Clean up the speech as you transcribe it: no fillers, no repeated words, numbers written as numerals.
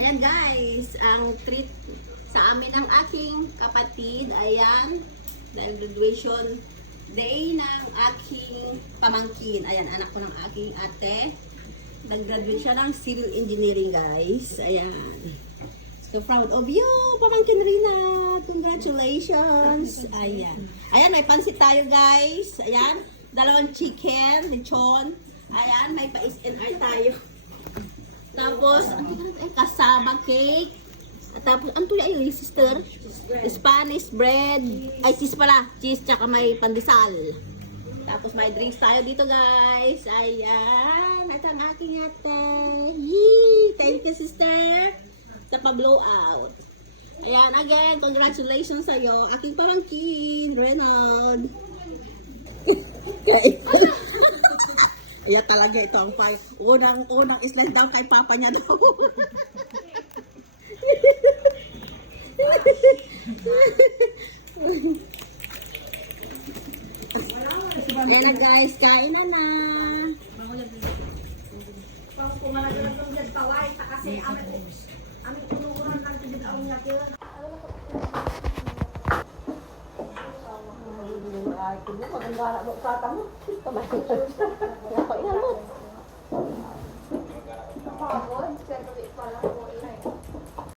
Ayan guys, ang treat sa amin ng aking kapatid, ayan, dahil graduation day ng aking pamangkin. Ayan, anak ko ng aking ate. Nag-graduate siya ng civil engineering guys. Ayan. So proud of you, pamangkin Rina. Congratulations. Ayan. Ayan, may pansit tayo guys. Ayan, dalawang chicken, lechon. Ayan, may pa-SNR tayo. Tapos, kasama cake. At tapos, ano tuloy ayun, sister? Spanish bread. Ay, cheese pala. Cheese, tsaka may pandesal. Tapos, may drinks tayo dito, guys. Ayan. Ito ang aking ate. Yee! Thank you, sister. Sa pa-blow out. Ayan, again, congratulations sa'yo. Aking pamangkin, Renaud. Ayan talaga ito ang unang slide down kay papa niya daw. Ayan na guys, kain na na. Amin unuuran ng tibid ang yakin. Ay, kuno maganda mo kata mo. Ako inalot. Pagod,